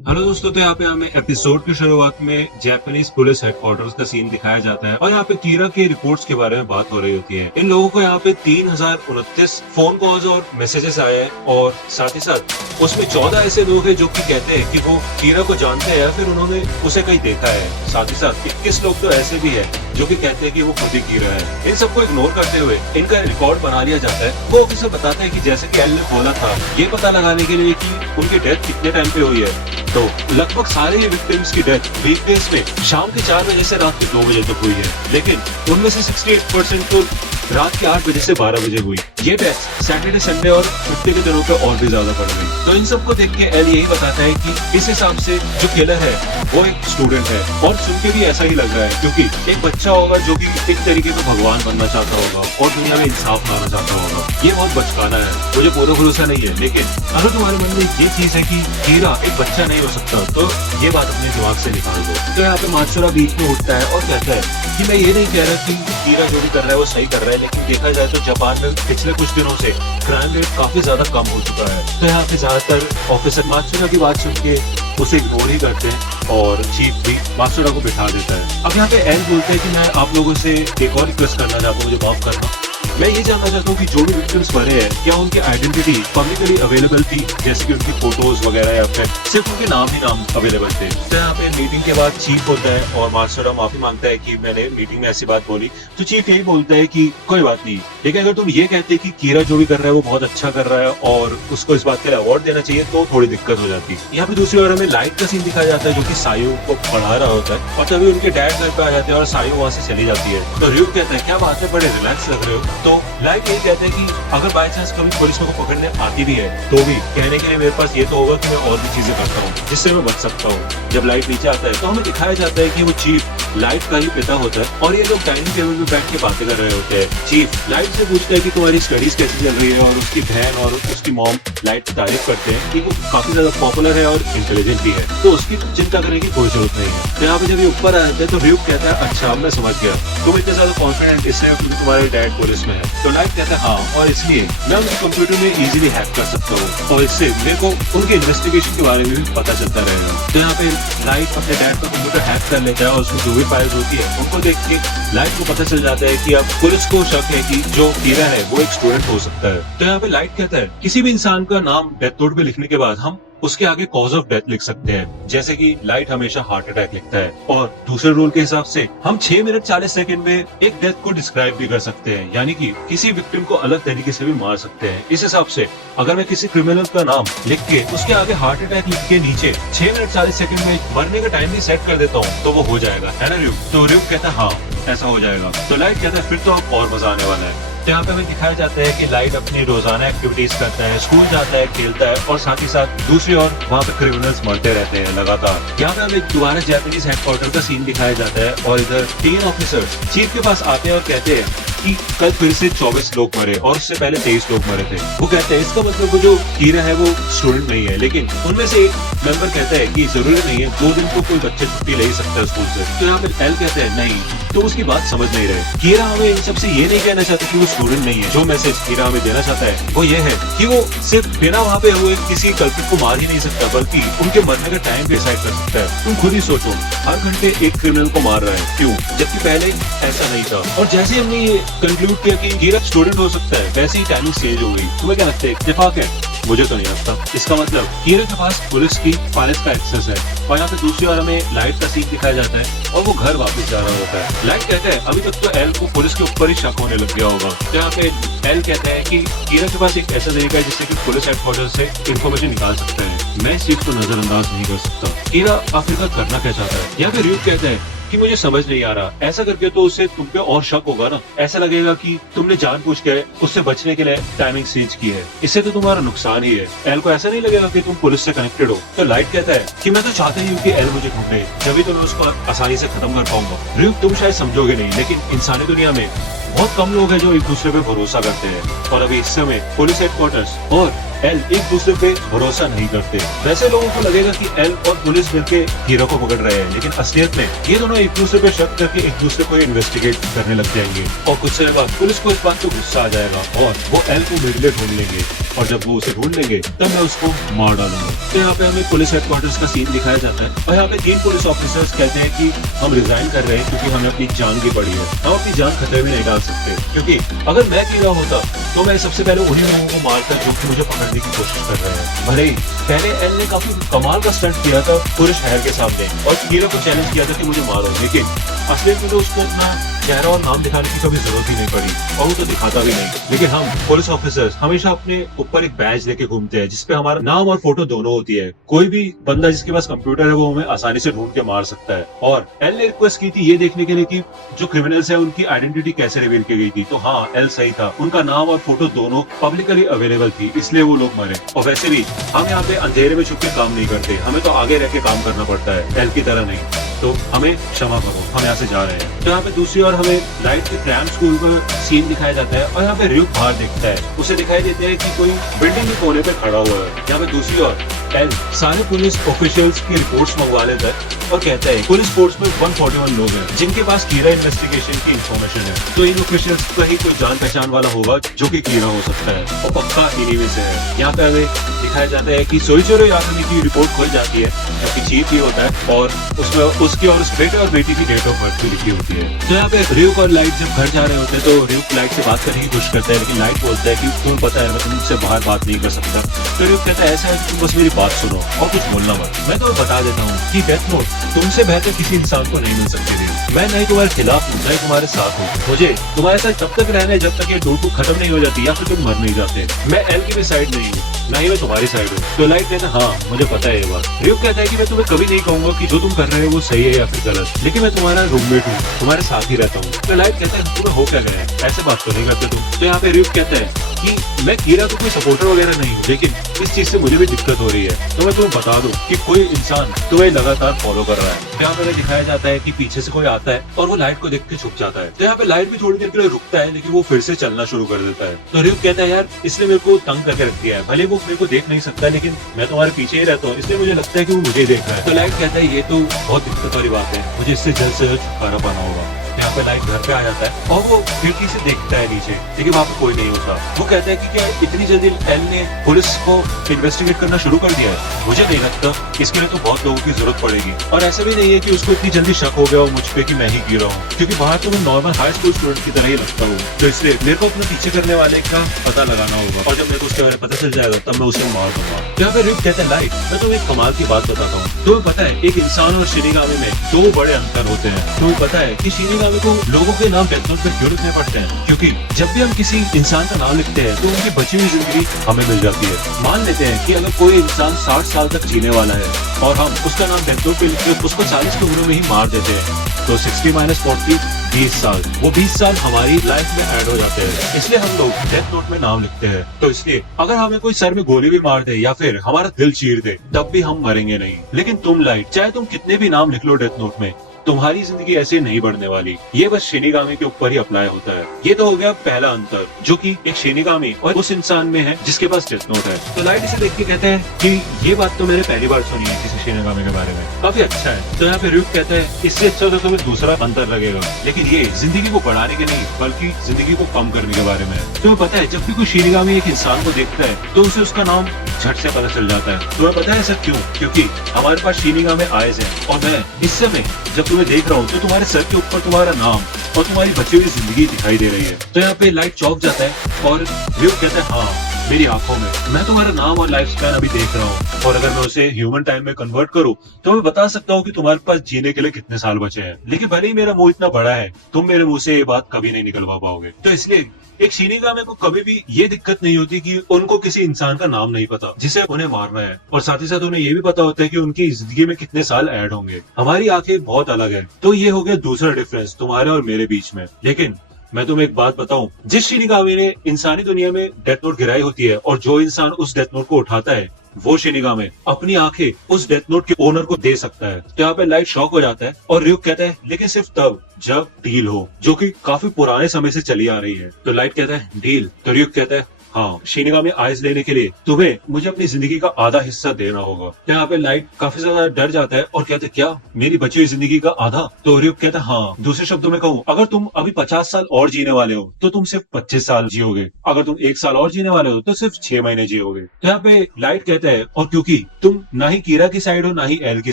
Hello दोस्तों, तो यहाँ पे हमें एपिसोड की शुरुआत में जापानीज पुलिस हेडक्वार्टर्स का सीन दिखाया जाता है और यहाँ पे कीरा के रिपोर्ट्स के बारे में बात हो रही होती है। इन लोगों को यहाँ पे 3029 फोन कॉल्स और मैसेजेस आए हैं और साथ ही साथ उसमें 14 ऐसे लोग हैं जो कि कहते हैं कि वो कीरा को जानते हैं या फिर उन्होंने उसे कहीं देखा है। साथ ही साथ 21 लोग तो ऐसे भी है जो कि कहते हैं कि वो खुद ही कीरा है। इन सबको इग्नोर करते हुए इनका रिकॉर्ड बना लिया जाता है। वो ऑफिसर बताता है कि जैसे कि एल ने बोला था, ये पता लगाने के लिए कि उनकी डेथ कितने टाइम पे हुई है, तो लगभग सारे ही विक्टिम्स की डेथ वीकडेज में शाम के 4 बजे से रात के 2 बजे तक हुई है, लेकिन उनमें से 68% तो रात के 8 बजे से 12 बजे हुई। ये डेथ सैटरडे, संडे और छुट्टी के दिनों पे और भी ज्यादा बढ़ गई। तो इन सबको देख के एल यही बताता है कि इस हिसाब से जो किलर है वो एक स्टूडेंट है, और सुन के भी ऐसा ही लग रहा है क्योंकि एक बच्चा होगा जो कि एक तरीके का भगवान बनना चाहता होगा और दुनिया में इंसाफ लाना चाहता होगा। ये बहुत बचकाना है, मुझे पूरा भरोसा नहीं है, लेकिन अगर तुम्हारे मन में ये चीज है कि कीरा एक बच्चा नहीं हो सकता तो ये बात अपने दिमाग से निकाल दो। तो यहाँ पे मात्सुरा बीच में उठता है और कहता है कि मैं ये नहीं कह रहा कि कीरा जो भी कर रहा है वो सही कर रहा है, लेकिन देखा जाए तो जापान में पिछले कुछ दिनों से क्राइम रेट काफी ज्यादा कम हो चुका है। तो यहाँ पे ज्यादातर ऑफिसर मात्सुरा की बात सुन के उसे इग्नोर ही करते हैं और चीफ भी मात्सुरा को बिठा देता है। अब यहाँ पे एल बोलते हैं कि मैं आप लोगों से एक और रिक्वेस्ट करना चाहता हूँ, मुझे माफ करना। मैं ये जानना चाहता हूँ कि जो भी विक्टिम्स मरे हैं क्या उनकी आइडेंटिटी पब्लिकली अवेलेबल थी, जैसे कि उनकी फोटोज वगैरह, या फिर सिर्फ उनके नाम ही नाम अवेलेबल थे। तो यहाँ पे मीटिंग के बाद चीफ होता है और मात्सुरा माफी मांगता है कि मैंने मीटिंग में ऐसी बात बोली। तो चीफ यही बोलता है कि कोई बात नहीं, लेकिन अगर तुम ये कहते कि कीरा जो भी कर रहा है वो बहुत अच्छा कर रहा है और उसको इस बात के लिए अवार्ड देना चाहिए, तो थोड़ी दिक्कत हो जाती है। यहाँ पे दूसरी ओर हमें लाइट का सीन दिखाया जाता है जो कि सायू को पढ़ा रहा होता है, और तभी उनके डैड घर पे आ जाते हैं और सायू वहां से चली जाती है। तो रियो कहता है क्या बात है, बड़े रिलैक्स लग रहे हो। तो लाइट यही कहते हैं कि अगर बाई चांस कभी पुलिस को पकड़ने आती भी है तो भी कहने के लिए मेरे पास ये तो होगा कि मैं और भी चीजें करता हूँ जिससे मैं बच सकता हूँ। जब लाइट नीचे आता है तो हमें दिखाया जाता है कि वो चीफ लाइट का ही पिता होता है और ये लोग डाइनिंग टेबल पे बैठ के बातें कर रहे होते हैं। चीफ लाइट से पूछता है कि तुम्हारी स्टडीज कैसी चल रही है, और उसकी बहन और उसकी मॉम लाइट की तारीफ करते हैं कि वो काफी ज्यादा पॉपुलर है और इंटेलिजेंट भी है, तो उसकी चिंता करने की कोई जरूरत नहीं है। तो यहाँ पे जब ये ऊपर आ जाते हैं तो र्यूक कहता है अच्छा मैं समझ गया, तुम इतने ज्यादा कॉन्फिडेंट इसलिए क्योंकि तुम्हारे डैड पुलिस में है। तो लाइट कहता है हाँ, और इसलिए मैं उनके कंप्यूटर में इजीली हैक कर सकता हूँ और इससे मेरे को उनके इन्वेस्टिगेशन के बारे में भी पता चलता रहेगा। तो यहाँ पे लाइट अपने डैड का कंप्यूटर हैक कर लेता है और उसमें जो भी फाइल्स होती है उनको देख के लाइट को पता चल जाता है कि अब पुलिस को शक है कि जो कीरा है वो एक स्टूडेंट हो सकता है। तो यहाँ पे लाइट कहता है किसी भी इंसान का नाम डेथ नोट पे लिखने के बाद हम उसके आगे कॉज ऑफ डेथ लिख सकते हैं, जैसे कि लाइट हमेशा हार्ट अटैक लिखता है, और दूसरे रूल के हिसाब से हम 6 मिनट 40 सेकंड में एक डेथ को डिस्क्राइब भी कर सकते हैं, यानी कि किसी विक्टिम को अलग तरीके से भी मार सकते हैं। इस हिसाब से अगर मैं किसी क्रिमिनल का नाम लिख के उसके आगे हार्ट अटैक लिख के नीचे 6 मिनट 40 सेकंड में मरने का टाइम भी सेट कर देता हूँ तो वो हो जाएगा, है ना र्यूक? तो र्यूक कहता है हाँ ऐसा हो जाएगा। तो लाइट कहता है फिर तो अब और मजा आने वाला है। तो यहाँ पे हमें दिखाया जाता है कि लाइट अपनी रोजाना एक्टिविटीज करता है, स्कूल जाता है, खेलता है, और साथ ही साथ दूसरी ओर वहाँ पे क्रिमिनल्स मरते रहते हैं लगातार। यहाँ पे हमें दोबारा जापानीज हेडक्वार्टर का सीन दिखाया जाता है और इधर 3 ऑफिसर्स चीफ के पास आते हैं और कहते हैं कि कल फिर से 24 लोग मरे और उससे पहले 23 लोग मरे थे। वो कहते हैं इसका मतलब वो जो कीरा है वो स्टूडेंट नहीं है, लेकिन उनमें से एक मेंबर कहता है कि जरूरी नहीं है, 2 दिन को कोई बच्चे छुट्टी ले ही सकता है स्कूल से। तो यहाँ पे एल कहते हैं नहीं, तो उसकी बात समझ नहीं रहे। कीरा हमें इन सबसे ये नहीं कहना चाहता कि वो स्टूडेंट नहीं है, जो मैसेज कीरा हमें देना चाहता है वो ये है कि वो सिर्फ बिना वहाँ पे हुए किसी कल्प्रिट को मार ही नहीं सकता, बल्कि उनके मरने का टाइम भी डिसाइड कर सकता है। तुम खुद ही सोचो, हर घंटे एक क्रिमिनल को मार रहा है, क्यों? जबकि पहले ऐसा नहीं था। और जैसे हमने ये कंक्लूड किया कि कीरा स्टूडेंट हो सकता है, वैसे ही टाइमिंग चेंज हो गई। तुम्हें क्या लगता है, इत्तेफाक है? मुझे तो नहीं लगता। इसका मतलब कीरा के पास पुलिस की फाइल्स का एक्सेस है। और यहाँ पे दूसरी ओर हमें लाइट का सीन दिखाया जाता है और वो घर वापस जा रहा होता है। लाइट कहता है अभी तक तो एल को पुलिस के ऊपर ही शक होने लग गया होगा। तो यहाँ पे एल कहता है कि कीरा के पास एक ऐसा तरीका है जिससे कि पुलिस हेडक्वार्टर से इन्फॉर्मेशन निकाल सकता है। मैं इस चीज को नजरअंदाज नहीं कर सकता। कीरा आखिरकार करना क्या चाहता है? यहाँ पे र्यूक कहता है कि मुझे समझ नहीं आ रहा, ऐसा करके तो उससे तुम पे और शक होगा ना, ऐसा लगेगा कि तुमने जानबूझ के उससे बचने के लिए टाइमिंग चेंज की है, इससे तो तुम्हारा नुकसान ही है। एल को ऐसा नहीं लगेगा कि तुम पुलिस से कनेक्टेड हो। तो लाइट कहता है कि मैं तो चाहता ही हूँ कि एल मुझे ढूंढे, जब तो मैं उसको आसानी से खत्म कर पाऊंगा। र्यूक तुम शायद समझोगे नहीं, लेकिन इंसानी दुनिया में बहुत कम लोग हैं जो एक दूसरे पे भरोसा करते हैं, और अभी इस समय पुलिस हेडक्वार्टर्स और एल एक दूसरे पे भरोसा नहीं करते। वैसे लोगों को लगेगा कि एल और पुलिस मिलके कीरा को पकड़ रहे हैं, लेकिन असलियत में ये दोनों एक दूसरे पे शक करके एक दूसरे को इन्वेस्टिगेट करने लग जाएंगे और कुछ समय बाद पुलिस को इस बात पे गुस्सा आ जाएगा और वो एल को मेरे लिए ढूंढ लेंगे और जब वो उसे ढूंढ लेंगे तब मैं उसको मार डालूंगा। तो यहाँ पे हमें पुलिस हेडक्वार्टर्स का सीन दिखाया जाता है और यहाँ पे 3 पुलिस ऑफिसर्स कहते हैं कि हम रिजाइन कर रहे हैं क्योंकि हमें अपनी जान की पड़ी है, हम अपनी जान खतरे में नहीं डाल सकते, क्योंकि अगर मैं कीड़ा होता तो मैं सबसे पहले उन्हीं लोगों को मारकर जो कि मुझे पकड़ने की कोशिश कर रहे हैं। भले ही पहले एल ने काफी कमाल का स्टंट किया था पूरे शहर के सामने और कीड़ा को चैलेंज किया था कि मुझे मारो, लेकिन असलियत में तो उसको अपना चेहरा और नाम दिखाने की कभी जरूरत ही नहीं पड़ी और वो तो दिखाता भी नहीं। लेकिन हम पुलिस ऑफिसर्स हमेशा अपने ऊपर एक बैज लेके घूमते हैं जिसपे हमारा नाम और फोटो दोनों होती है। कोई भी बंदा जिसके पास कंप्यूटर है वो हमें आसानी से ढूंढ के मार सकता है। और एल ने रिक्वेस्ट की थी ये देखने के लिए कि जो क्रिमिनल्स है उनकी आइडेंटिटी कैसे रिवील की गई थी, तो हाँ एल सही था, उनका नाम और फोटो दोनों पब्लिकली अवेलेबल थी, इसलिए वो लोग मरे। और वैसे भी हम यहाँ पे अंधेरे में छुप के काम नहीं करते, हमें तो आगे रह के काम करना पड़ता है, एल की तरह नहीं। तो हमें क्षमा करो, हम यहाँ से जा रहे हैं। तो यहाँ पे दूसरी ओर हमें लाइट के क्रैम स्कूल का सीन दिखाया जाता है और यहाँ पे र्यूक बाहर देखता है, उसे दिखाई देता है कि कोई बिल्डिंग के कोने पे खड़ा हुआ है। यहाँ पे दूसरी ओर एल सारे पुलिस ऑफिशियल्स की रिपोर्ट्स मंगवा लेता है और कहता है पुलिस फोर्स में 141 लोग हैं जिनके पास कीड़ा इन्वेस्टिगेशन की इंफॉर्मेशन है, तो इन ऑफिशियल्स का ही कोई जान पहचान वाला होगा जो कि कीड़ा हो सकता है और पक्का इन्हीं में से है। यहाँ पे हमें दिखाया जाता है कि सोइचोरो यामिनी की रिपोर्ट खुल जाती है जो कि चीफ ही होता है और उसमें उसकी और उस बेटे और बेटी की डेट ऑफ बर्थ भी लिखी होती है। तो यहाँ पे र्यूक और लाइट जब घर जा रहे होते हैं तो र्यूक लाइट से बात करने की कोशिश करता है, लेकिन लाइट बोलता है कि तुम्हें पता है मैं तुमसे बाहर बात नहीं कर सकता। तो र्यूक कहता है ऐसा है कि तुम बस मेरी बात सुनो और कुछ बोलना मत। मैं तो बता देता हूँ कि डेथ नोट तुमसे बेहतर किसी इंसान को नहीं मिल सकती थी। मैं नहीं तुम्हारे खिलाफ हूँ नहीं तुम्हारे साथ हूँ, मुझे तुम्हारे साथ तब तक रहना है जब तक ये टूट खत्म नहीं हो जाती या फिर तुम मर नहीं जाते। मैं एल की भी साइड नहीं हूँ, ना ही मैं तुम्हारी साइड हूँ। तो लाइट कहता है हाँ मुझे पता है ये बात। र्यूक कहता है कि मैं तुम्हें कभी नहीं कहूंगा कि जो तुम कर रहे हो वो सही है या फिर गलत, लेकिन मैं तुम्हारा रूममेट हूँ, तुम्हारे साथ ही रहता हूँ। तो लाइट कहता है तुम्हें हो क्या गया है, ऐसे बात तो नहीं करते तुम। तो यहाँ पे र्यूक कहता है कि मैं कीड़ा तो कोई सपोर्टर वगैरह नहीं हूँ, लेकिन इस चीज से मुझे भी दिक्कत हो रही है, तो मैं तुम्हें बता दूं कि कोई इंसान तुम्हें लगातार फॉलो कर रहा है। यहाँ पे दिखाया जाता है कि पीछे से कोई आता है और वो लाइट को देख के छुप जाता है। तो यहाँ पे लाइट भी थोड़ी देर के लिए रुकता है, लेकिन वो फिर से चलना शुरू कर देता है। तो र्यूक कहता है यार इसने मेरे को तंग करके रख दिया है, भले वो मेरे को देख नहीं सकता लेकिन मैं तुम्हारे पीछे ही रहता हूँ, इसलिए मुझे लगता है कि वो मुझे देख रहा है। तो लाइट कहता है ये तो बहुत दिक्कत वाली बात है, मुझे इससे जल्द से जल्द छुटकारा पाना होगा। यहाँ पे लाइट घर पे आ जाता है और वो खिड़की से देखता है नीचे, लेकिन वहाँ पे कोई नहीं होता। वो कहता है कि क्या इतनी जल्दी एल ने पुलिस को इन्वेस्टिगेट करना शुरू कर दिया है? मुझे नहीं लगता, इसके लिए तो बहुत लोगों की जरूरत पड़ेगी। और ऐसा भी नहीं है कि उसको इतनी जल्दी शक हो गया हो मुझ पे कि मैं ही गिरा हूँ, क्योंकि बाहर तो मैं नॉर्मल हाई स्कूल स्टूडेंट की तरह ही लगता हूँ। तो इसलिए मेरे को अपने पीछे करने वाले का पता लगाना होगा और जब मेरे को उसके बारे में पता चल जाएगा तब मैं उसे मार दूंगा। यहाँ पे र्यूक कहता है लाइट मैं तुम्हें एक कमाल की बात बताता हूँ, तुम्हें पता है एक इंसान और शिनिगामी में 2 बड़े अंतर होते हैं। तुम्हें पता है कि शिनिगामी को लोगों के नाम डेथ नोट पे क्यों लिखने पड़ते हैं? क्योंकि जब भी हम किसी इंसान का नाम लिखते हैं तो उनकी बची हुई जिंदगी हमें मिल जाती है। मान लेते हैं कि अगर कोई इंसान 60 साल तक जीने वाला है और हम उसका नाम डेथ नोट पे लिख के उसको 40 की उम्र में ही मार देते हैं, तो 60 - 40 20 साल, वो 20 साल हमारी लाइफ में ऐड हो जाते हैं। इसलिए हम लोग डेथ नोट में नाम लिखते हैं। तो इसलिए अगर हमें कोई सर में गोली भी मार दे या फिर हमारा दिल चीर दे तब भी हम मरेंगे नहीं। लेकिन तुम लाइट चाहे तुम कितने भी नाम लिख लो डेथ नोट में, तुम्हारी जिंदगी ऐसे नहीं बढ़ने वाली। ये बस शिनिगामी के ऊपर ही अप्लाई होता है। ये तो हो गया पहला अंतर, जो कि एक शिनिगामी और उस इंसान में है जिसके पास डेथ नोट है। तो लाइट इसे देख के कहते हैं कि ये बात तो मैंने पहली बार सुनी है किसी शिनिगामी के बारे में, काफी अच्छा है। तो यहाँ पे र्यूक कहता है इससे अच्छा तो तुम्हें दूसरा अंतर लगेगा, लेकिन ये जिंदगी को बढ़ाने के नहीं बल्कि जिंदगी को कम करने के बारे में है। तुम्हें पता है जब भी कोई शिनिगामी एक इंसान को देखता है तो उसे उसका नाम झट से पता चल जाता है। तुम्हें पता है ऐसा क्यों? क्योंकि हमारे पास शिनिगामी आइज है और मैं इस समय जब तुम्हें देख रहा हूँ तो तुम्हारे सर के ऊपर तुम्हारा नाम और तुम्हारी बची हुई जिंदगी दिखाई दे रही है। तो यहाँ पे लाइट चौंक जाता है और र्यूक कहता है हाँ मेरी आंखों में मैं तुम्हारा नाम और लाइफ स्पैन अभी देख रहा हूँ, और अगर मैं उसे ह्यूमन टाइम में कन्वर्ट करूँ तो मैं बता सकता हूँ कि तुम्हारे पास जीने के लिए कितने साल बचे हैं। लेकिन भले ही मेरा मुंह इतना बड़ा है, तुम मेरे मुंह से ये बात कभी नहीं निकलवा पाओगे। तो इसलिए एक शिनिगामी को कभी भी ये दिक्कत नहीं होती कि उनको किसी इंसान का नाम नहीं पता जिसे उन्हें मारना है, और साथ ही साथ उन्हें ये भी पता होता है कि उनकी जिंदगी में कितने साल ऐड होंगे। हमारी आंखें बहुत अलग है। तो ये हो गया दूसरा डिफरेंस तुम्हारे और मेरे बीच में। लेकिन मैं तुम्हें एक बात बताऊं, जिस शिनिगामी ने इंसानी दुनिया में डेथ नोट गिराई होती है और जो इंसान उस डेथ नोट को उठाता है वो शिनिगामी अपनी आंखें उस डेथ नोट के ओनर को दे सकता है। तो यहाँ पे लाइट शॉक हो जाता है और र्यूक कहता है लेकिन सिर्फ तब जब डील हो, जो कि काफी पुराने समय से चली आ रही है। तो लाइट कहता है डील? तो र्यूक कहता है हाँ, शिनिगामी आइस लेने के लिए तुम्हें मुझे अपनी जिंदगी का आधा हिस्सा देना होगा। यहाँ पे लाइट काफी ज्यादा डर जाता है और कहते क्या मेरी बची हुई जिंदगी का आधा? तो रियुक कहता है हाँ। दूसरे शब्दों में कहूँ, अगर तुम अभी 50 साल और जीने वाले हो तो तुम सिर्फ 25 साल जियोगे। अगर तुम 1 साल और जीने वाले हो तो सिर्फ 6 महीने जियोगे। तो यहाँ पे लाइट कहता है और क्योंकि तुम ना ही कीरा की साइड हो ना ही एल की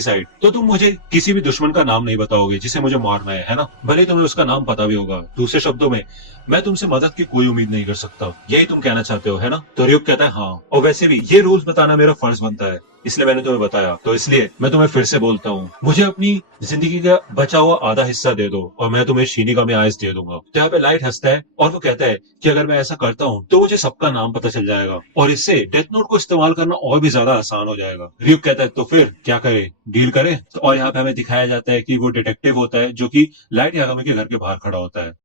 साइड, तो तुम मुझे किसी भी दुश्मन का नाम नहीं बताओगे जिसे मुझे मारना है ना? भले ही तुम्हें उसका नाम पता भी होगा। दूसरे शब्दों में मैं तुमसे मदद की कोई उम्मीद नहीं कर सकता, यही तुम कहना चाहते हो है ना? तो रियुक कहता है हाँ, और वैसे भी ये रूल्स बताना मेरा फर्ज बनता है, इसलिए मैंने तुम्हें बताया। तो इसलिए मैं तुम्हें फिर से बोलता हूँ, मुझे अपनी जिंदगी का बचा हुआ आधा हिस्सा दे दो और मैं तुम्हें शिनिगामी आइस दे दूंगा। तो यहाँ पे लाइट हंसता है और वो कहता है कि अगर मैं ऐसा करता हूँ तो मुझे सबका नाम पता चल जाएगा और इससे डेथ नोट को इस्तेमाल करना और भी ज्यादा आसान हो जाएगा। रियुक कहता है तो फिर क्या करे, डील करे? तो और यहाँ पे हमें दिखाया जाता है कि वो डिटेक्टिव होता है जो कि लाइट यागामी के घर के बाहर खड़ा होता है।